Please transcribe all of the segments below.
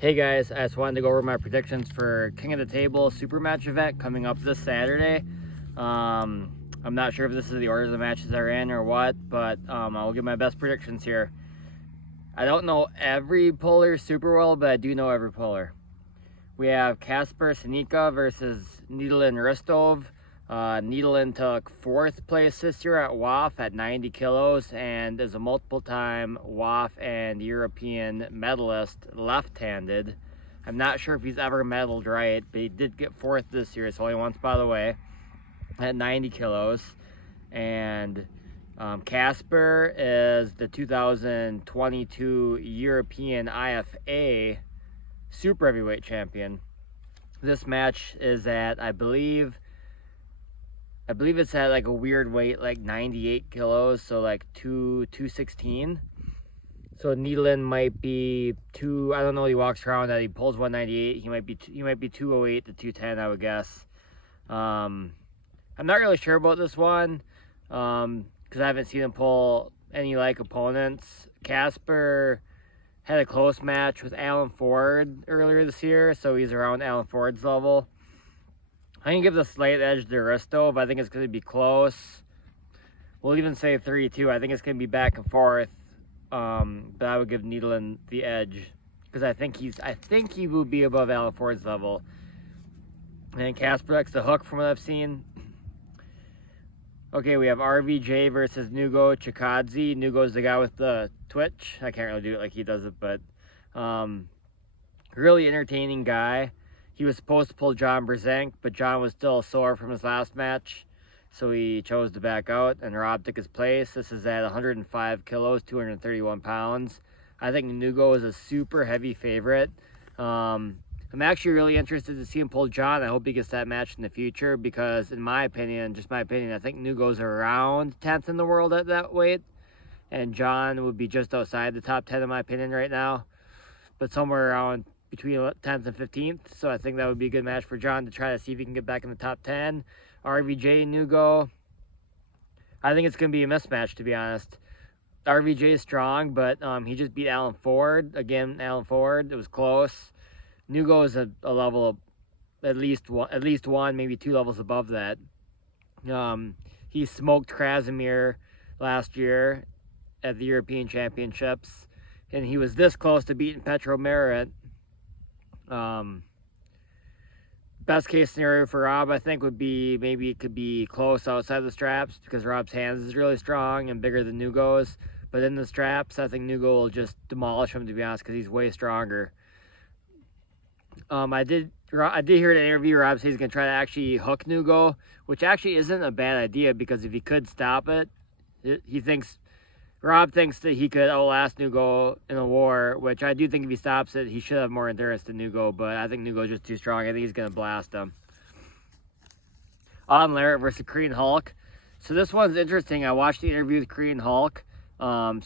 Hey guys, I just wanted to go over my predictions for King of the Table Super Match event coming up this Saturday. I'm not sure if this is the order the matches are in or what, but I'll give my best predictions here. I don't know every puller super well, but I do know every puller. We have Kasper Senica versus Nidalin Ristov. Nidalin took 4th place this year at WAF at 90 kilos and is a multiple-time WAF and European medalist left-handed. I'm not sure if he's ever medaled right, but he did get 4th this year, so only once by the way, at 90 kilos. And Kasper is the 2022 European IFA super heavyweight champion. This match is at, I believe it's at like a weird weight, like 98 kilos, so like 216. So Nidalin might be I don't know what he walks around at. He pulls 198. He might be 208 to 210, I would guess. I'm not really sure about this one because I haven't seen him pull any like opponents. Kasper had a close match with Alan Ford earlier this year, so he's around Alan Ford's level. I'm going to give the slight edge to Ristov. I think it's going to be close. We'll even say 3-2. I think it's going to be back and forth. But I would give Nidalin the edge because I think he will be above Alan Ford's level. And Kasper likes the hook from what I've seen. Okay, we have RVJ versus Nugo Chikadze. Nugo's the guy with the twitch. I can't really do it like he does it, but really entertaining guy. He was supposed to pull John Brzenk, but John was still sore from his last match, so he chose to back out, and Rob took his place. This is at 105 kilos, 231 pounds. I think Nugo is a super heavy favorite. I'm actually really interested to see him pull John. I hope he gets that match in the future because, in my opinion, just my opinion, I think Nugo's around 10th in the world at that weight, and John would be just outside the top 10 in my opinion right now, but somewhere around between 10th and 15th. So I think that would be a good match for John to try to see if he can get back in the top 10. RVJ and Nugo, I think it's going to be a mismatch, to be honest. RVJ is strong, but he just beat Alan Ford. Again, Alan Ford, it was close. Nugo is a level of at least one, maybe 2 levels above that. He smoked Krasimir last year at the European Championships, and he was this close to beating Petro Merit. Best case scenario for Rob, I think, would be maybe it could be close outside the straps because Rob's hands is really strong and bigger than Nugo's. But in the straps, I think Nugo will just demolish him, to be honest, because he's way stronger. I did hear in an interview Rob say he's going to try to actually hook Nugo, which actually isn't a bad idea because if he could stop it, Rob thinks that he could outlast Nugo in a war, which I do think if he stops it, he should have more endurance than Nugo, but I think Nugo's just too strong. I think he's going to blast him. Auden Larratt versus Korean Hulk. So this one's interesting. I watched the interview with Korean Hulk. And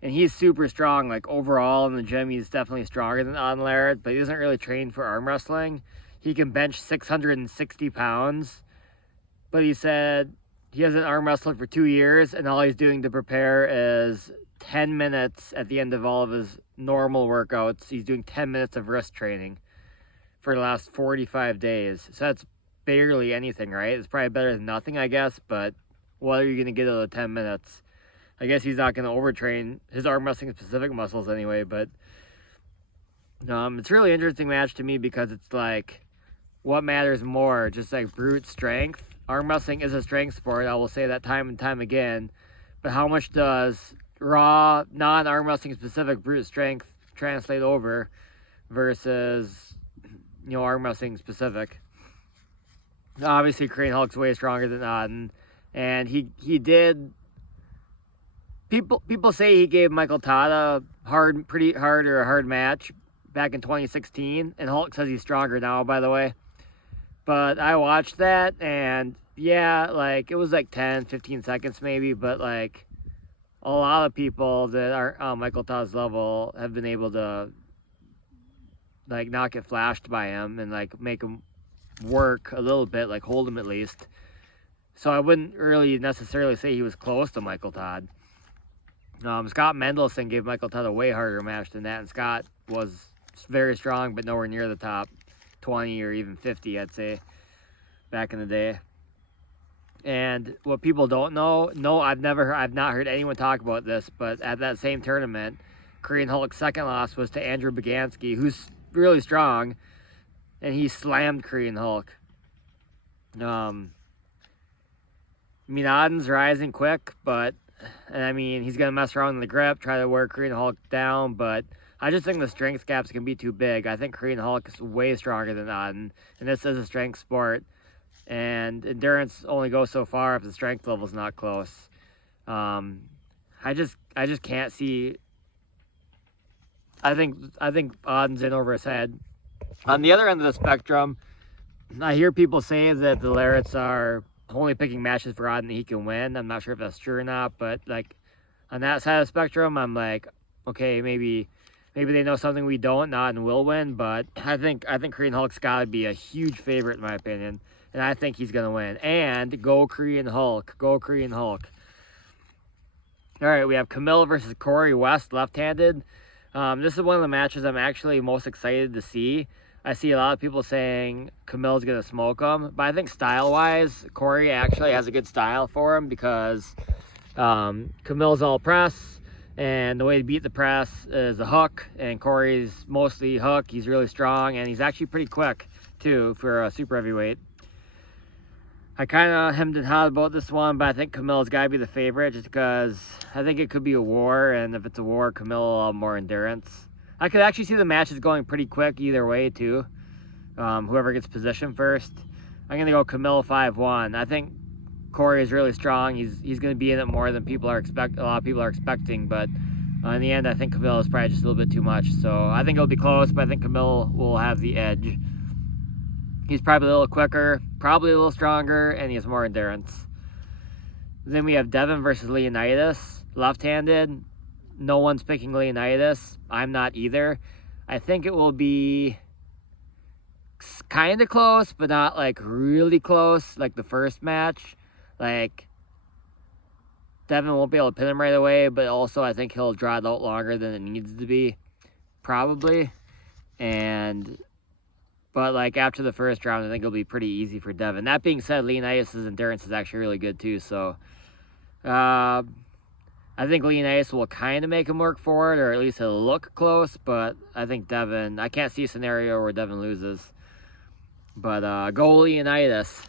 he's super strong. Like, overall in the gym, he's definitely stronger than Auden Larratt, but he doesn't really train for arm wrestling. He can bench 660 pounds, but he said he hasn't arm wrestled for 2 years, and all he's doing to prepare is 10 minutes at the end of all of his normal workouts. He's doing 10 minutes of wrist training for the last 45 days. So that's barely anything, right? It's probably better than nothing, I guess, but what are you going to get out of 10 minutes? I guess he's not going to overtrain his arm wrestling specific muscles anyway, but it's a really interesting match to me because it's like, what matters more? Just like brute strength. Arm wrestling is a strength sport. I will say that time and time again. But how much does raw, non-arm wrestling specific brute strength translate over versus, arm wrestling specific? Obviously, Korean Hulk's way stronger than Auden, and he did. People say he gave Michael Todd a hard match back in 2016, and Hulk says he's stronger now, by the way. But I watched that, and yeah, like, it was like 10, 15 seconds maybe, but like, a lot of people that aren't on Michael Todd's level have been able to, like, not get flashed by him and, like, make him work a little bit, like, hold him at least. So I wouldn't really necessarily say he was close to Michael Todd. Scott Mendelson gave Michael Todd a way harder match than that, and Scott was very strong, but nowhere near the top 20 or even 50, I'd say, back in the day. And what people don't know, I've not heard anyone talk about this, but at that same tournament, Korean Hulk's second loss was to Andrew Bagansky, who's really strong, and he slammed Korean Hulk. I mean, Aden's rising quick, but, and I mean, he's going to mess around in the grip, try to wear Korean Hulk down, but I just think the strength gaps can be too big. I think Korean Hulk is way stronger than Aden, and this is a strength sport, and endurance only goes so far if the strength level's not close. I just can't see. I think Aden's in over his head. On the other end of the spectrum, I hear people say that the Larets are only picking matches for Aden that he can win. I'm not sure if that's true or not, but like on that side of the spectrum, I'm like, okay, maybe they know something we don't, and Aden will win. But I think Korean Hulk's got to be a huge favorite in my opinion, and I think he's gonna win. And go Korean Hulk, go Korean Hulk. All right, we have Camille versus Corey West, left-handed. This is one of the matches I'm actually most excited to see. I see a lot of people saying Camille's going to smoke him, but I think style-wise, Corey actually has a good style for him because Camille's all press, and the way to beat the press is a hook, and Corey's mostly hook. He's really strong, and he's actually pretty quick, too, for a super heavyweight. I kind of hemmed and hawed about this one, but I think Camille's got to be the favorite just because I think it could be a war, and if it's a war, Camille will have more endurance. I could actually see the matches going pretty quick either way, too. Whoever gets positioned first. I'm going to go Camille 5-1. I think Corey is really strong. He's going to be in it more than a lot of people are expecting, but in the end, I think Camille is probably just a little bit too much. So I think it'll be close, but I think Camille will have the edge. He's probably a little quicker, probably a little stronger, and he has more endurance. Then we have Devin versus Leonidas, left-handed. No one's picking Leonidas. I'm not either. I think it will be kind of close, but not like really close, like the first match. Like, Devin won't be able to pin him right away, but also I think he'll draw it out longer than it needs to be, probably. But like after the first round, I think it'll be pretty easy for Devin. That being said, Leonidas' endurance is actually really good too, so I think Leonidas will kind of make him work for it, or at least it'll look close, but I think Devin, I can't see a scenario where Devin loses. But go Leonidas.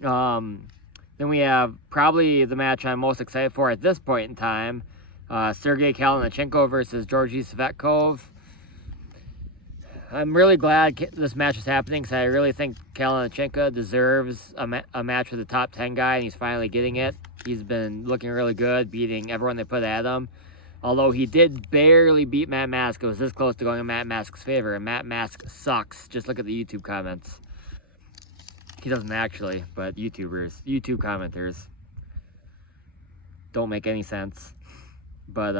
Then we have probably the match I'm most excited for at this point in time, Sergey Kalinachenko versus Georgi Svetkov. I'm really glad this match is happening because I really think Kalinachenko deserves a match with a top 10 guy, and he's finally getting it. He's been looking really good, beating everyone they put at him. Although he did barely beat Matt Mask, it was this close to going in Matt Mask's favor, and Matt Mask sucks. Just look at the YouTube comments. He doesn't actually, but YouTube commenters don't make any sense. But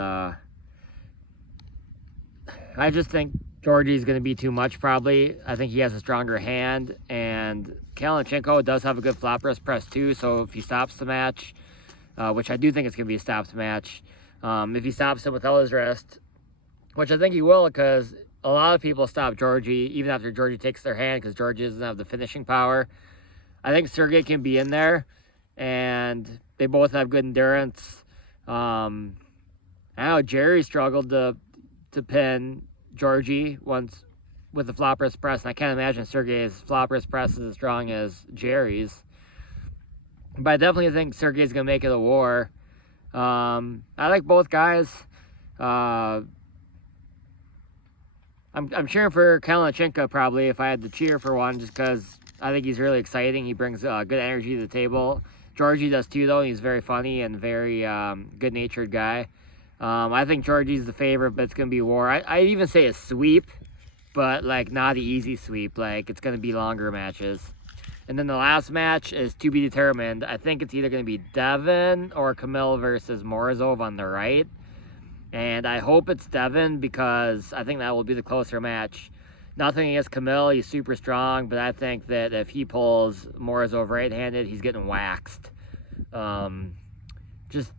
I just think Georgie's going to be too much, probably. I think he has a stronger hand, and Kalinachenko does have a good flop wrist press, too, so if he stops the match, which I do think it's going to be a stopped match, if he stops him without his wrist, which I think he will, because a lot of people stop Georgie, even after Georgie takes their hand, because Georgie doesn't have the finishing power. I think Sergey can be in there, and they both have good endurance. I know Jerry struggled to pin Georgie once with the flop wrist press, and I can't imagine Sergey's flop wrist press is as strong as Jerry's. But I definitely think Sergey's going to make it a war. I like both guys. I'm cheering for Kalinachenko probably if I had to cheer for one, just because I think he's really exciting. He brings good energy to the table. Georgie does too, though. He's very funny and very good-natured guy. I think Georgie's the favorite, but it's going to be a war. I'd even say a sweep, but like not an easy sweep. Like it's going to be longer matches. And then the last match is to be determined. I think it's either going to be Devin or Camille versus Morozov on the right. And I hope it's Devin because I think that will be the closer match. Nothing against Camille, he's super strong, but I think that if he pulls Morozov right-handed, he's getting waxed. Just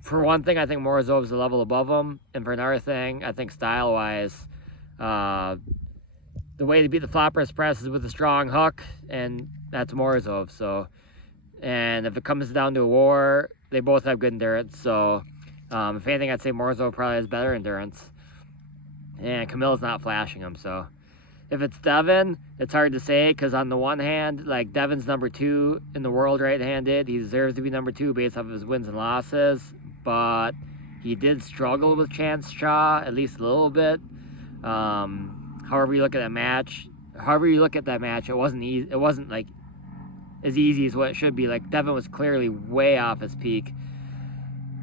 For one thing, I think Morozov's a level above him. And for another thing, I think style-wise, the way to beat the Flopper's press is with a strong hook, and that's Morozov. So, and if it comes down to a war, they both have good endurance. So, if anything, I'd say Morozov probably has better endurance. And Camille's not flashing him, so. If it's Devin, it's hard to say, because on the one hand, like, Devin's number 2 in the world right-handed. He deserves to be number 2 based off of his wins and losses, but he did struggle with Chance Shaw, at least a little bit. However you look at that match, it wasn't easy. It wasn't, like, as easy as what it should be. Like, Devin was clearly way off his peak.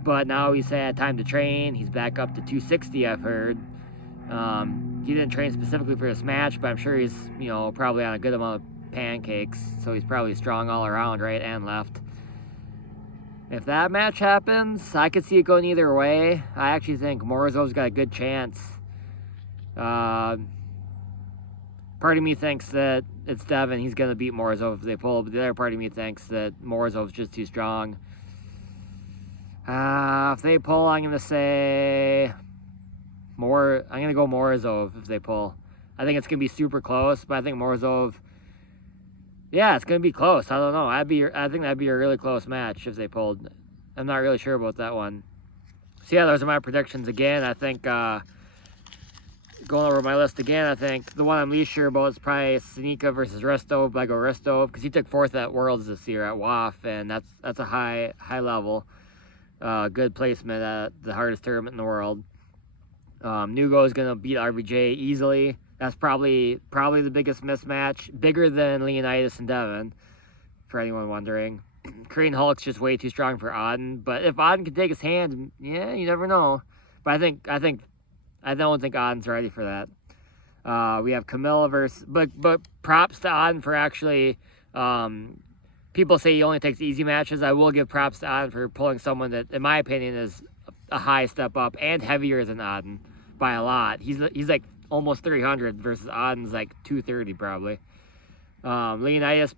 But now he's had time to train. He's back up to 260, I've heard. He didn't train specifically for this match, but I'm sure he's, you know, probably on a good amount of pancakes, so he's probably strong all around, right and left. If that match happens, I could see it going either way. I actually think Morozov's got a good chance. Part of me thinks that it's Devin, he's going to beat Morozov if they pull, but the other part of me thinks that Morozov's just too strong. If they pull, I'm going to say... I'm going to go Morozov if they pull. I think it's going to be super close, but I think Morozov... Yeah, it's going to be close. I don't know. I think that'd be a really close match if they pulled. I'm not really sure about that one. So yeah, those are my predictions again. I think, going over my list again, I think the one I'm least sure about is probably Senica versus Ristov. I go Ristov, because he took 4th at Worlds this year at WAF, and that's a high level. Good placement at the hardest tournament in the world. Nugo is going to beat RVJ easily. That's probably the biggest mismatch. Bigger than Leonidas and Devin, for anyone wondering. Korean Hulk's just way too strong for Auden. But if Auden can take his hand, yeah, you never know. But I don't think Auden's ready for that. We have Camilla versus... But props to Auden for actually... people say he only takes easy matches. I will give props to Auden for pulling someone that, in my opinion, is a high step up and heavier than Auden by a lot. He's like almost 300 versus Auden's like 230 probably. Leonidas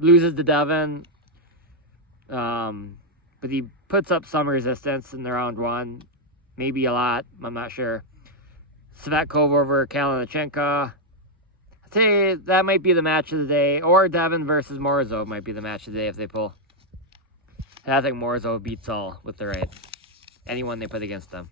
loses to Devin, but he puts up some resistance in the round 1, maybe a lot. I'm not sure. Svetkov over Kalinachenko. I'd say that might be the match of the day, or Devin versus Morozov might be the match of the day if they pull. And I think Morozov beats all with the right. Anyone they put against them.